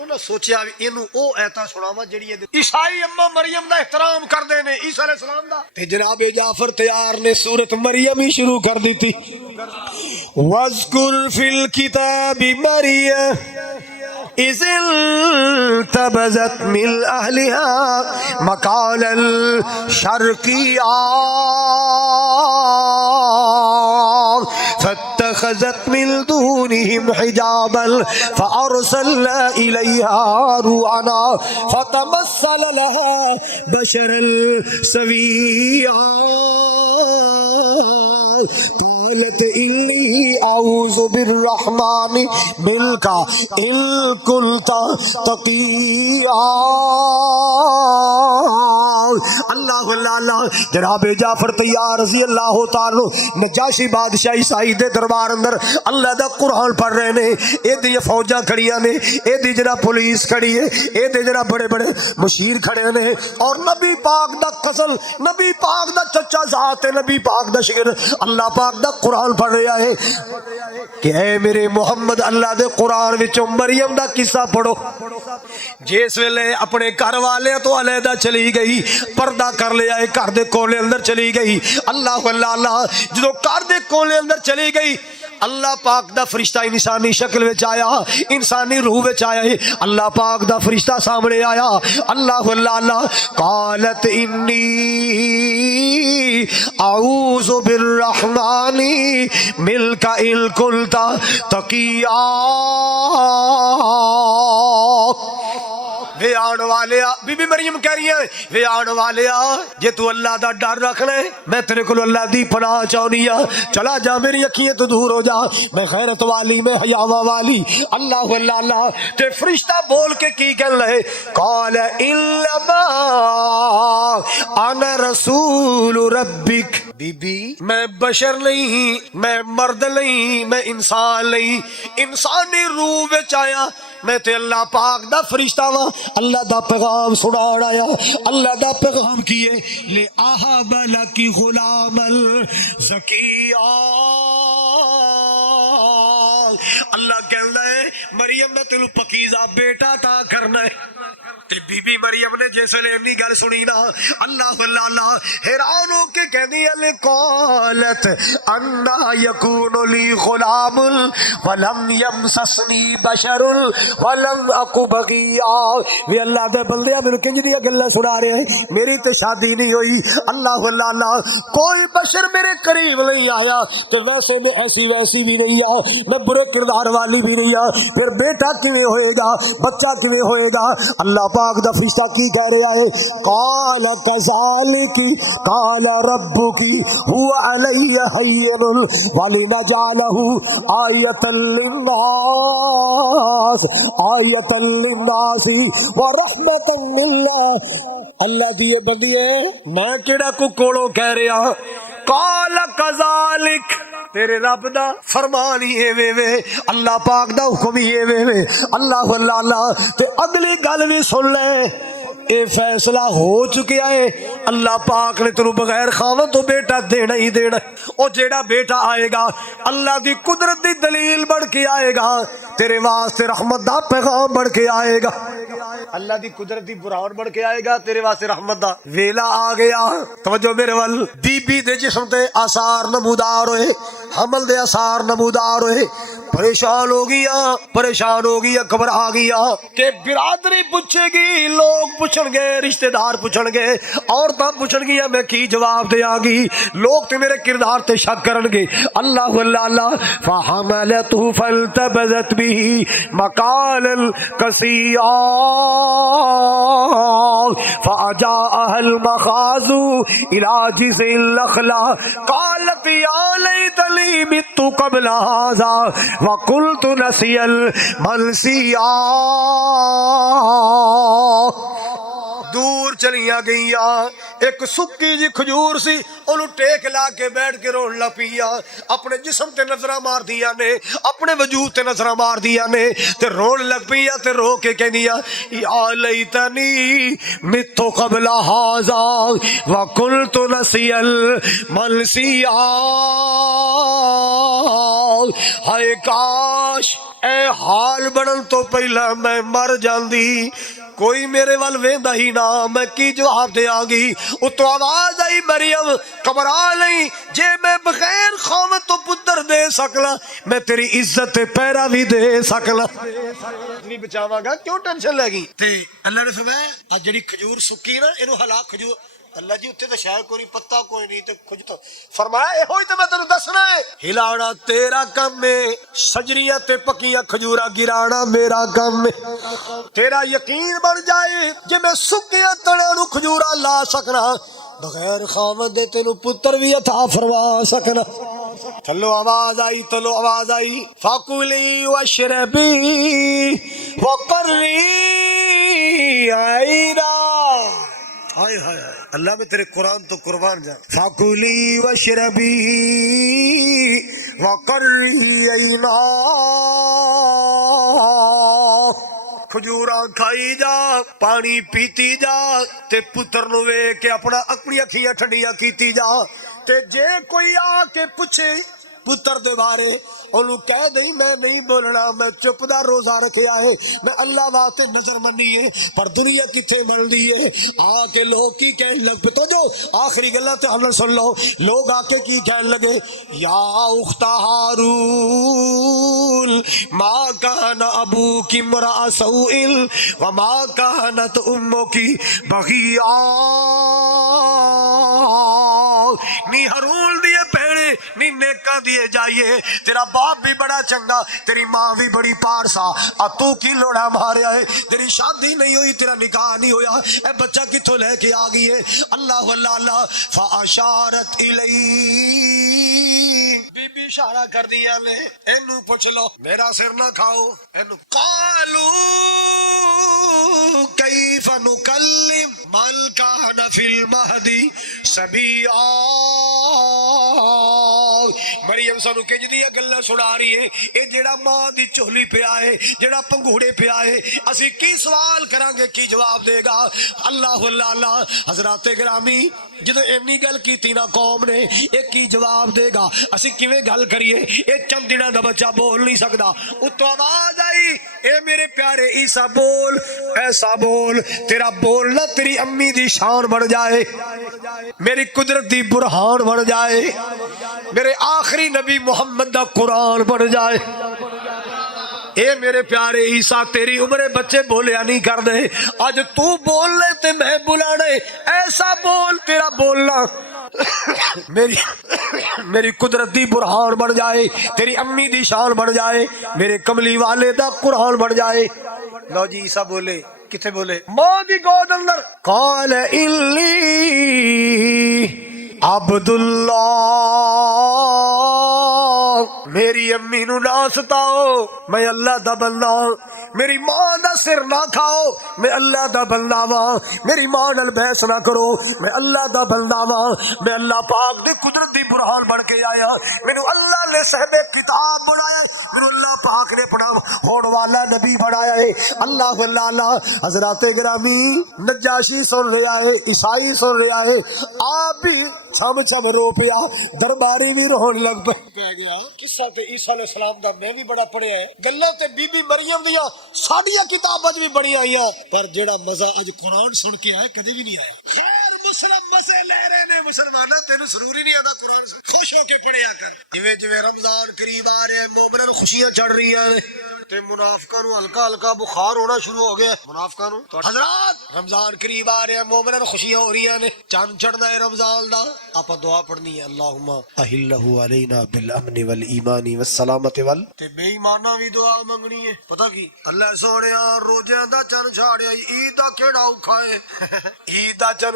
उन्हें सोचा इनू ओ ऐता सुनावा जेड़ी ईसाई अम्मा मरियम दा एहतराम करदे ने ईसा अलैहि सलाम दा ते जनाब जाफर तैयार ने सूरत मरियम ही शुरू कर दी थी वज़कुर फिल किताबी मरियम इज़िल तबज़त मिल अहलिहा मकानल शर्किया फत्तखज़त मिन दूनिहिम हिजाबन फअरसलना इलैहा रूहना फतमस्सल लहा बशरन सविया قالت إني أعوذ بالرحمن منك إن كنت تقيا اللہ اللہ جناب جعفر تیار رضی اللہ تعالی نجاشی بادشاہ عیسائی دے دربار اندر اللہ دا قرآن پڑھ رہے نے اے دی فوجاں کھڑیاں نے اے دی جناب پولیس کھڑی ہے اے دی جناب بڑے بڑے مشیر کھڑے نے اور نبی پاک دا قسم نبی پاک دا چچا ذات ہے نبی پاک دا شگر اللہ پاک دا قرآن پڑھ رہا ہے کہ اے میرے محمد اللہ دے قرآن وچوں مریم دا قصہ پڑھو جس ویلے اپنے گھر والے تو علیحدہ چلی گئی پردہ کر لیا ہے گھر دے کولے اندر چلی گئی اللہ اللہ اللہ جدو گھر دے کولے اندر چلی گئی اللہ پاک دا فرشتہ انسانی شکل وچ آیا انسانی روح وچ آیا ہے اللہ پاک دا فرشتہ سامنے آیا اللہ اللہ اللہ قالت انی اعوذ بالرحمن ملک ان کنت تقیا بیان والے بی بی مریم کہہ رہی ہے وے آن والے جے تو اللہ دا ڈر رکھ لے میں تیرے کو اللہ دی پناہ چاہنی چلا جا میری اکھیاں تو دور ہو جا میں غیرت والی میں حیاواں والی اللہ اللہ اللہ تے فرشتہ بول کے کی کہن لے قال انما انا رسول ربک بی بی میں بشر نہیں میں مرد نہیں میں انسان نہیں انسانی روح وچ آیا میں تے اللہ پاک دا فرشتہ وا اللہ دا پیغام سنان آیا اللہ دا پیغام کیے لے اہب لکی غلام الزکیہ اللہ کہندا ہے مریم میں تینوں پکیزہ بیٹا عطا کرنا ہے تے بی بی مریم نے جیسے انی گل سنی نا اللہ اللہ اللہ حیران ہو کے کہندی ہے قالت انا یکون لی غلام ولم یمسسنی بشر ولم اکو بغیا وی اللہ دے بندے مینوں کنج دی گلاں سنا رہے ہیں میری تے شادی نہیں ہوئی اللہ اللہ اللہ کوئی بشر میرے قریب نہیں آیا تے ویسے میں ایسی ویسی بھی نہیں میں برے کردار والی بھی نہیں پھر بیٹا کیویں ہوئے گا بچہ کیویں ہوئے گا اللہ پاک دا فرشتہ کی کہہ رہا ہے قال کذالک قال ربک هو علی ہین ولنجعلہ آیۃ للناس آیۃ للناس ورحمۃ للہ اللہ دیے بندیے میں کیڑا کو کولو کہہ رہا قال کذالک تیرے رب دا فرمان ہی اے وے وے اللہ پاک دا حکم ہی اے وے وے اللہ اللہ اللہ تے اگلی گل بھی سن لے اے فیصلہ ہو چکیا ہے اللہ پاک نے تینوں بغیر خاوند تو بیٹا دینا ہی دینا او جیڑا بیٹا آئے گا اللہ دی قدرت دی دلیل بڑھ کے آئے گا تیرے واسطے رحمت دا پیغام بڑھ کے آئے گا اللہ دی قدرت دی برہان بڑھ کے آئے گا تیرے واسطے رحمت دا ویلا آ گیا توجہ میرے ول بی بی دے جسم تے آثار نمودار ہوئے حمل دے آثار نمودار ہوئے پریشان ہو گیا خبر آ گیا کہ برادری پوچھے گی لوگ پوچھن گے رشتہ دار پوچھن گے عورتاں پوچھن گی میں کی جواب دیا گی لوگ تے میرے کردار تے شک کرن گے اللہ اللہ اللہ فحملته فالتبذت به مقالا قصيا فأجاءها المخاض إلى جذع النخلة قالت يا ليت لي مت قبل هذا وَقُلْتُ نَسِيَ الْمَنْسِيَا دور چلیاں گئیاں ایک سکی جی کھجور سی انہوں ٹیک لا کے بیٹھ کے رون لپیا اپنے جسم تے نظرہ مار دیا نے اپنے وجود تے نظرہ مار دیا نے تے رون لگ پیا تے رو کے کہہ دیا یا لیتنی متو قبل ہازا وَقُلْتُ نَسِيَ الْمَنْسِيَا ہائے کاش اے حال بڑھن تو پہلا میں مر جاندی کوئی میرے وال ویندا ہی نہ میں کی جواب دے آگی اتو آواز آئی مریم گھبرا نہیں جے میں بغیر خامت تو پتر دے سکلا میں تیری عزت پیرا بھی دے سکلا نہیں بچاواں گا کیوں ٹینشن لگی تے اللہ نے فرمایا آج جڑی کھجور سکی نا اینو ہلا کھجور اللہ جی اتنے تو شاید کوئی پتہ کوئی نہیں تو کچھ تو فرمایا اے ہوئی تو میں تینوں دسنا ہے ہلانا تیرا کم ہے سجریاں تے پکیاں کھجورا گرانا میرا کم ہے تیرا یقین بن جائے جے میں سکیاں تڑے نو کھجورا لا سکنا بغیر خامد دے تینوں پتر بھی عطا فرما سکنا تھلو آواز آئی فَقُلِي وَاشْرَبِي وَقَرِّي عَيْنًا ہائے ہائے اللہ میں تیرے قرآن تو قربان جا فَقُلِي وَاشْرَبِي وَقَرِّي عَيْنًا کھجوراں کھائی جا پانی پیتی جا تے پتر نو ویکھ کے اپنی اکھیاں ٹھنڈیاں کیتی جا تے جے کوئی آ کے پوچھے پتر دے بارے انہوں کہہ دیں میں نہیں بولنا میں چپ دا روزہ رکھیا ہے میں اللہ واسطے نظر منی ہے پر دنیا کتھے بن دی ہے آ کے لوگ کی کہنے لگ پہ تو جو آخری گلہ تے ہم سن لو لوگ آ کے کی کہنے لگے یا اخت ہارون ما کان ابوک امرأ سوء وما کانت امک بغیاء نی ہارون دیے پہنے نی नेका दिए जाइए, तेरा बाप भी बड़ा चंगा, तेरी माँ भी बड़ी पारसा, आ तू की लोड़ा मारिया है, तेरी शादी नहीं हुई, तेरा निकाह नहीं होया, ए बच्चा किथों लेके आ गई है। अल्लाह अल्लाह फाशारत इलई, बीबी इशारा कर दिया ने, एनू पूछ लो, मेरा सिर ना खाओ। एनू कालू कैफ नुकल्लिम मन कान फिल महदी सबिया। मरियम सानू किंज दी गल्लां सुना रही है, ये जेड़ा मां दी झोली पिया है, जेड़ा पंघूड़े पिया है, असी की सवाल करांगे, की जवाब देगा। अल्लाह अल्लाह हजराते गिरामी, ਜਦੋਂ ਇੰਨੀ ਗੱਲ ਕੀਤੀ ਨਾ ਕੌਮ ਨੇ, ਇਹ ਕੀ ਜਵਾਬ ਦੇਗਾ, ਅਸੀਂ ਕਿਵੇਂ ਗੱਲ ਕਰੀਏ, ਇਹ ਚੰਦ ਦਿਨਾਂ ਦਾ ਬੱਚਾ ਬੋਲ ਨਹੀਂ ਸਕਦਾ। ਉੱਤੋਂ ਆਵਾਜ਼ ਆਈ, ਇਹ ਮੇਰੇ ਪਿਆਰੇ ਈਸਾ ਬੋਲ, ਐਸਾ ਬੋਲ ਤੇਰਾ ਬੋਲਣਾ ਤੇਰੀ ਅੰਮੀ ਦੀ ਸ਼ਾਨ ਬਣ ਜਾਏ, ਮੇਰੀ ਕੁਦਰਤ ਦੀ ਬੁਰਹਾਨ ਬਣ ਜਾਏ, ਮੇਰੇ ਆਖਰੀ ਨਬੀ ਮੁਹੰਮਦ ਦਾ ਕੁਰਾਨ ਬਣ ਜਾਏ। ए मेरे प्यारे ईसा, तेरी उम्र बच्चे बोलिया नहीं कर दे, अज तू बोल ले ते मैं बुलाने, ऐसा बोल तेरा बोलना मेरी कुदरत दी बुरहान बन जाए, तेरी अम्मी दी शान बन जाए, मेरे कमली वाले दा कुरान बन जाए। लो जी ईसा बोले, किथे बोले? मां दी गोद अंदर। काल इल्ली अब्दुल्लाह, मेरी अम्मी नू ना सताओ, मैं अल्लाह दा बंदा, मेरी मां दा सिर ना खाओ, मैं अल्लाह दा बंदा वा, मेरी मां नाल बहस ना करो, मैं अल्लाह दा बंदा वा, मैं अल्लाह पाक दे कुदरत दी बुरहान बन के आया, मैनू अल्लाह ने साहिब किताब बनाया, मैनू अल्लाह पाक ने अपना होने वाला नबी बनाया है। अल्लाह अल्लाह हजराते गिरामी, नजाशी सुन रहा है, ईसाई सुन रहा है, आप भी छम छम रो पिया, दरबारी भी रोन लग पै गया। किस्सा ते ईसा अलैहि सलाम दा मैं भी बड़ा पढ़िया है, गल्लां ते बीबी मरियम दियां साडियां किताबां च भी बड़ी आईयां, पर जेड़ा मजा अज कुरान सुन के आया कदे भी नहीं आया। खैर मुस्लिम मजे ले रहे ने, मुसलमाना तेनू जरूरी नहीं आता कुरान खुश होके पढ़िया कर। जिवें जिवें रमजान करीब आ रहा है, मोमिनां नूं खुशियां चढ़ रही हैं, ते मुनाफिकां नूं हल्का हल्का बुखार होना शुरू हो गया। मुनाफिकां नूं हजरात रमजान करीब आ रहा है, मोमिनां नूं खुशियां हो रही हैं, चंद चढ़ना है रमजान दा, आपां दुआ पढ़नी है, अल्लाहुम्मा अहिल्लहु अलैना बिल अमन वल ईमानी वस सलामत वल। ते बेईमाना भी दुआ मंगनी है। पता की अल्लाह सोहणिया रोज़िਆਂ दा चंद छाड़िया, ईद दा केड़ा औखा है ईद दा चंद,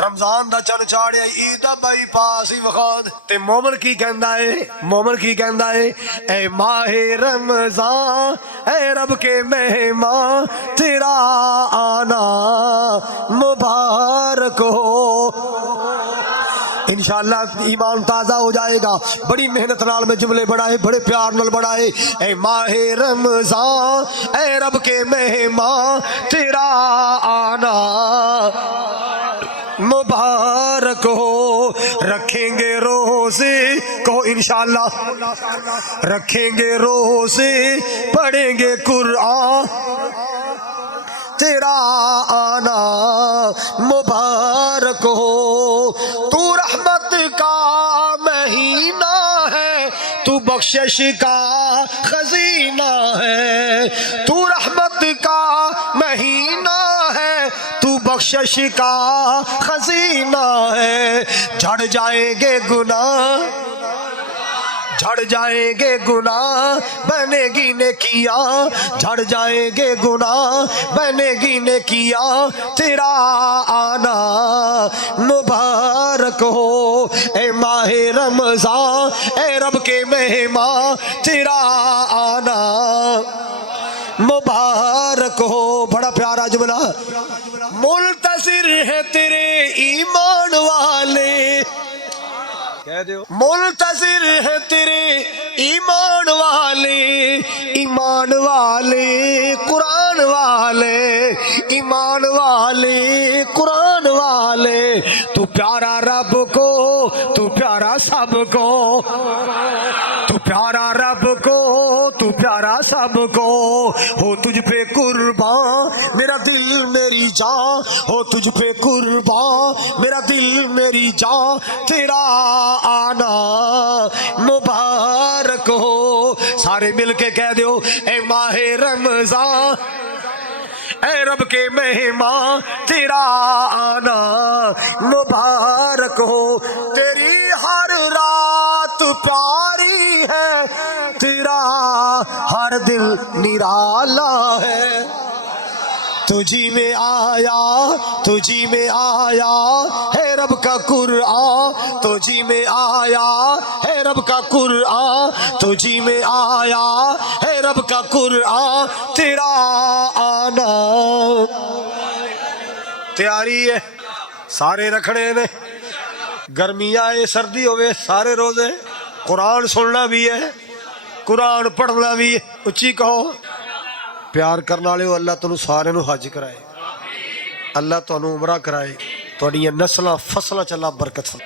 रमजान दा चंद छाड़िया, ईद दा बाई पास ही वखाद। ते मोमिन की कहंदा है, मोमिन की कहंदा है, ए माहे रमजान, ए रब के मेहमान, तेरा आना मुबारक हो। इंशाअल्लाह ईमान ताज़ा हो जाएगा। बड़ी मेहनत नाल में जुमले बढ़ाए, बड़े प्यार नाल बढ़ाए। ए माहे रमजान, ए रब के मेहमान, तेरा आना मुबारक हो। रखेंगे रोज़े को इंशाअल्लाह, रखेंगे रोज़े, पढ़ेंगे कुरान, तेरा आना मुबारक हो। तू रहमत का महीना है, तू बख्शिश का खजीना है, तू रहमत का महीना है, तू बख्शिश का खजीना है। झड़ जाएंगे गुनाह, झड़ जाएंगे गुनाह, बनेगी नेकियां, झड़ जाएंगे गुनाह, बनेगी नेकियां, तेरा आना मुबारक हो। ए माहे रमजान, ए रब के मेहमान, तेरा आना मुबारक हो। बड़ा प्यारा जुमला, मुल्तज़िर है तेरे ईमान वाले, कह दो मुल्तज़िर है तेरे ईमान वाले, ईमान वाले कुरान वाले, ईमान वाले कुरान वाले। तू प्यारा रब को, तू प्यारा सबको, तू प्यारा रब को, तू प्यारा सबको। हो तुझ पे कुर्बान मेरा दिल मेरी जान, हो तुझ पे कुर्बान मेरा दिल मेरी जान, तेरा आना मुबारक हो। सारे मिल के कह दो, ए माहे रमजान, ए रब के मेहमान, तेरा आना मुबारक हो। तेरी हर रात प्यार ہر دل نرالا ہے تجھی میں آیا ہے رب کا قرآن تجھی میں آیا ہے رب کا قرآن تجھی میں آیا ہے رب کا قرآن تیرا آنا تیاری ہے سارے رکھنے نے گرمی آئے سردی ہوئے سارے روزے قرآن سننا بھی ہے قرآن پڑھنا بھی ہے اچھی کہو پیار کرنے والے ہو اللہ تنوں سارے نو حج کرائے اللہ تنوں عمرہ کرائے تھوڑی نسلاں فصلاں چ اللہ برکت